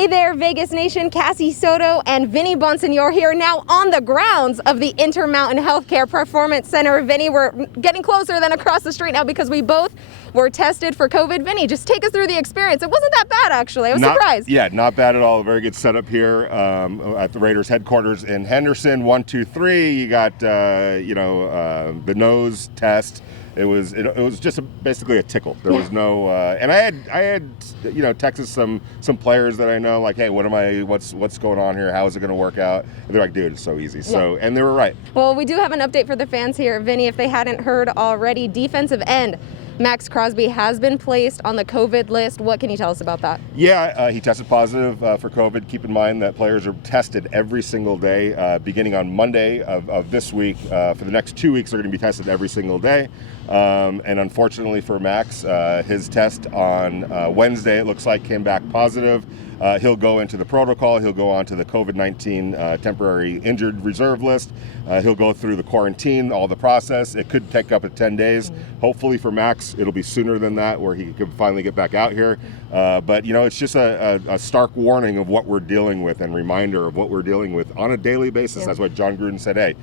Hey there, Vegas Nation. Cassie, Soto, and Vinny Bonsignore here now on the grounds of the Intermountain Healthcare Performance Center. Vinny, we're getting closer than across the street now because we both were tested for COVID. Vinny, just take us through the experience. It wasn't that bad, actually. I was surprised. Yeah, not bad at all. A very good setup here at the Raiders headquarters in Henderson. 1, 2, 3. You got, the nose test. It was just basically a tickle. There was no, and I had texted some players that I know, like, hey, what's going on here? How is it going to work out? And they're like, dude, it's so easy. So, and they were right. Well, we do have an update for the fans here, Vinny. If they hadn't heard already, defensive end Maxx Crosby has been placed on the COVID list. What can you tell us about that? Yeah, he tested positive for COVID. Keep in mind that players are tested every single day, beginning on Monday of this week. For the next 2 weeks, they're going to be tested every single day. And unfortunately for Max, his test on Wednesday, it looks like, came back positive. He'll go into the protocol. He'll go onto the COVID-19 temporary injured reserve list. He'll go through the quarantine, all the process. It could take up to 10 days. Hopefully for Max, it'll be sooner than that, where he can finally get back out here. But it's just a stark warning of what we're dealing with and reminder of what we're dealing with on a daily basis. That's why John Gruden said, hey,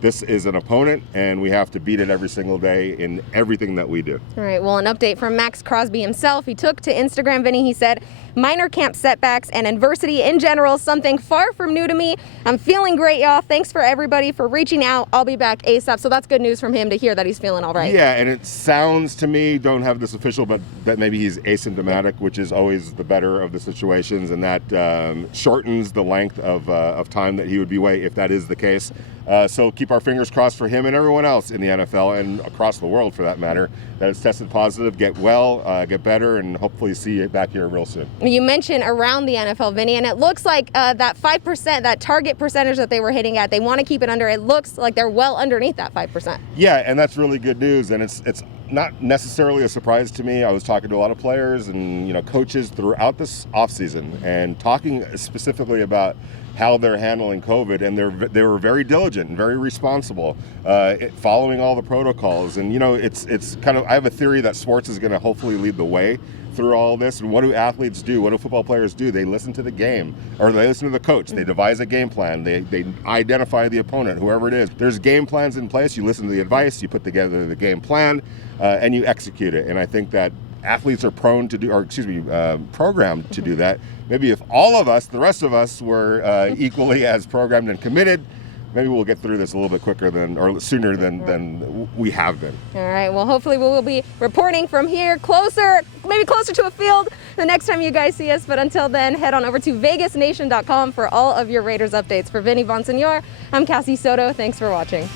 this is an opponent, and we have to beat it every single day in everything that we do. All right, well, an update from Maxx Crosby himself. He took to Instagram, Vinny. He said, minor camp setbacks and adversity in general, something far from new to me. I'm feeling great, y'all. Thanks for everybody for reaching out. I'll be back ASAP. So that's good news from him to hear that he's feeling all right. Yeah, and it sounds to me, don't have this official, but that maybe he's asymptomatic, which is always the better of the situations, and that shortens the length of time that he would be away if that is the case. So keep our fingers crossed for him and everyone else in the NFL and across the world, for that matter, that it's tested positive. Get well, get better, and hopefully see you back here real soon. You mentioned around the NFL, Vinny, and it looks like that 5%, that target percentage that they were hitting at, they want to keep it under. It looks like they're well underneath that 5%. Yeah, and that's really good news, and it's not necessarily a surprise to me. I was talking to a lot of players and coaches throughout this offseason and talking specifically about how they're handling COVID, and they were very diligent and very responsible, following all the protocols. And it's kind of, I have a theory that sports is going to hopefully lead the way through all this. And what do athletes do? What do football players do? They listen to the game, or they listen to the coach. They devise a game plan. They identify the opponent, whoever it is. There's game plans in place. You listen to the advice, you put together the game plan, and you execute it. And I think that athletes are programmed to do that. Maybe if all of us, the rest of us, were equally as programmed and committed, maybe we'll get through this a little bit quicker sooner than we have been. All right, well, hopefully we will be reporting from here maybe closer to a field the next time you guys see us. But until then, head on over to vegasnation.com for all of your Raiders updates. For Vinny Bonsignore, I'm Cassie Soto. Thanks for watching.